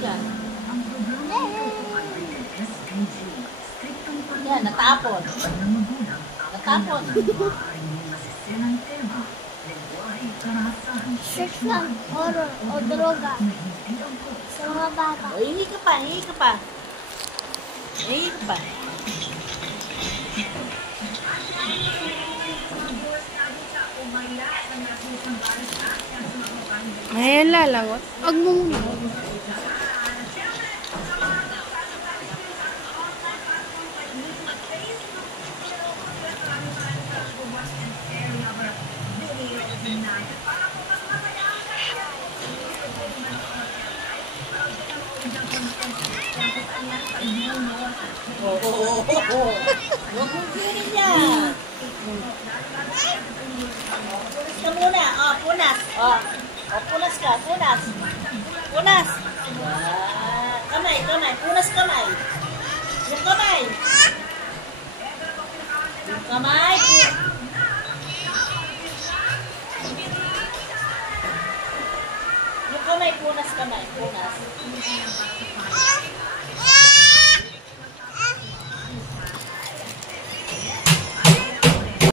ka. Yan, natapon. Natapon. Sex lang, horror, o droga. Sa mga bata. O, hingi ka pa, hingi ka pa. Hingi ka pa. Ayan, lalagot. Huwag mo muna. Huwag mong kunin niya. Punas ka muna. O, punas. O, punas ka. Punas. Punas. Kamay, kamay. Punas kamay. Yung kamay. Yung kamay. Yung kamay, punas kamay. Punas.